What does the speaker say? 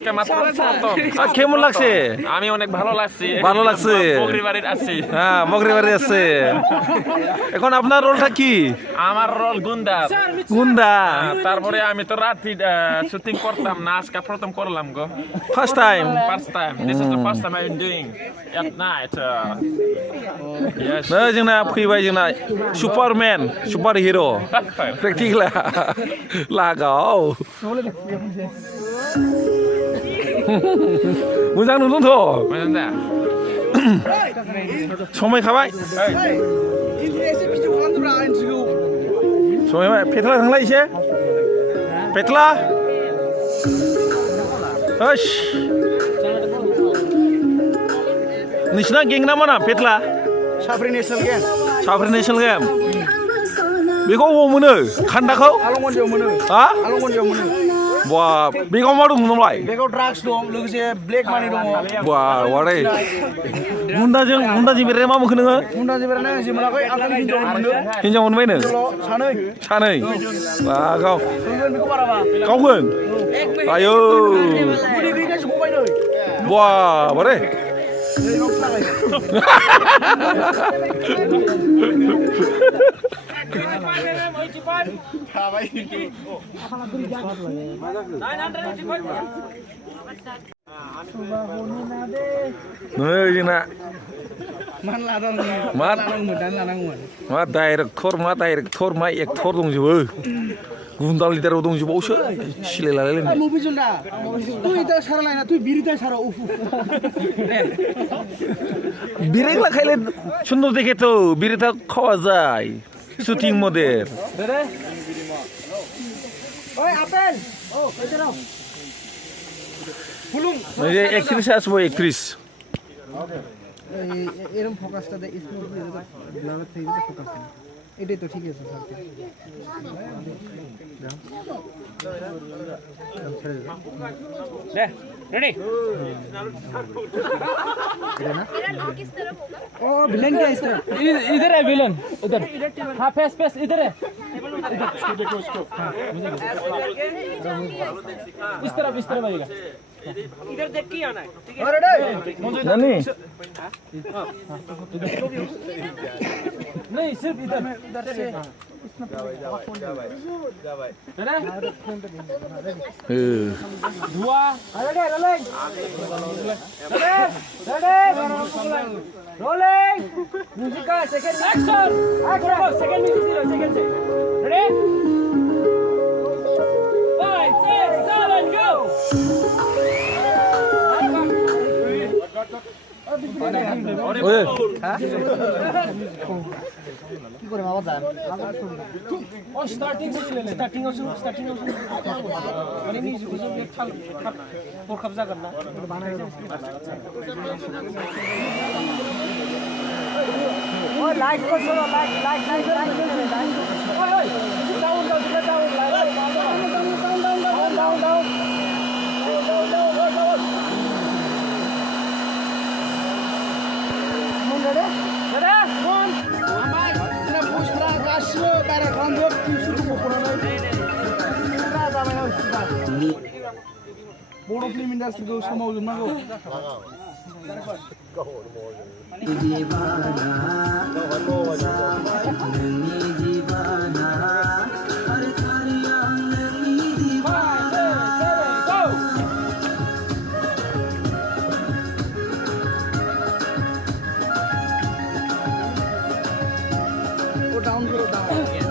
কেমন লাগছে? আমি অনেক ভালো লাগছে। ভালো লাগছে। বকরিবাড়ির আছি। হ্যাঁ, বকরিবাড়ি আছে। এখন আপনার রোলটা কি? আমার রোল গুন্ডা। গুন্ডা। তারপরে আমি তো রাতে শুটিং করতাম না, আজকে প্রথম করলাম গো। First time. First time. This is the first time I'm doing at night. Yes. जोंना फैबाय जोंना सुपारमेन सुपार हिरो प्रेक्टिकल लागाव मोजां नुदोंथ' मोजां दा समायखाबाय समायबाय पेट्ला थांलाय एसे पेट्ला ओइस नोंसिना गें ना मा ना पेट्ला साब्रै नेसनेल गेम साब्रै नेसनेल गेम बेखौ अबाव मोनो खान्दाखौ आलंगन्दियाव मोनो हा आलंगन्दियाव मोनो बा बेगाव मा दं नोंलाय बेगाव ड्राग्स दं लोगोसे ब्लेक मानि दङ बा वारे गुन्दाजों बेरायना मा मोनखो नोङो गुन्दाजों बेरायना जे मोनाखै आं खालि हिनजाव मोनदों हिनजाव मोनबाय नों सानै बा गाव बेखौ बाराबा गावगोन आयौ गुदि गैगासिनो गबाय नै बा बारे नै जोंना मा डाइरेक्टर मा एक्टर दंजोबो गुन्दा लिडाराव दंजोबावसो सिलायलायलायनाय मुभि जुलदा তুই এটা সারা লাইনা তুই বিরিতে সারা উফ বিরেগলা খাইলে সুন্দর দেখে তো বিরিটা খাওয়া যায় শুটিং মডেল ওই আপেল ও কইতে নাও ফুলুম এই যে অ্যাক্ট্রেস আসবো অ্যাক্ট্রেস এরকম ফোকাসটা দে স্মুথ ব্লার থেকে ফোকাস এটাই তো ঠিক আছে दे रेडी ओ विलेन क्या इस तरह इधर है विलन उधर हां फेस इधर है इस तरफ आएगा इधर देख के आना है ठीक है नानी नहीं सिर्फ इधर से दुआ रोलिंग म्यूजिक का second action second music second से रेडी 5 6 7 go ওই কি করে বাবা জান ও স্টার্টিং মানে মিউজিক को एक थाल हरखाब जागोन ना ओ लाइट को छोड़ो लाइट ओए डाउन गासिबो बारा खालामजोब टिउसनखौ बख'नानै बड' फिल्म इन्डास्ट्रिखौ सोमावजोबनांगौ डाउन करो डाउन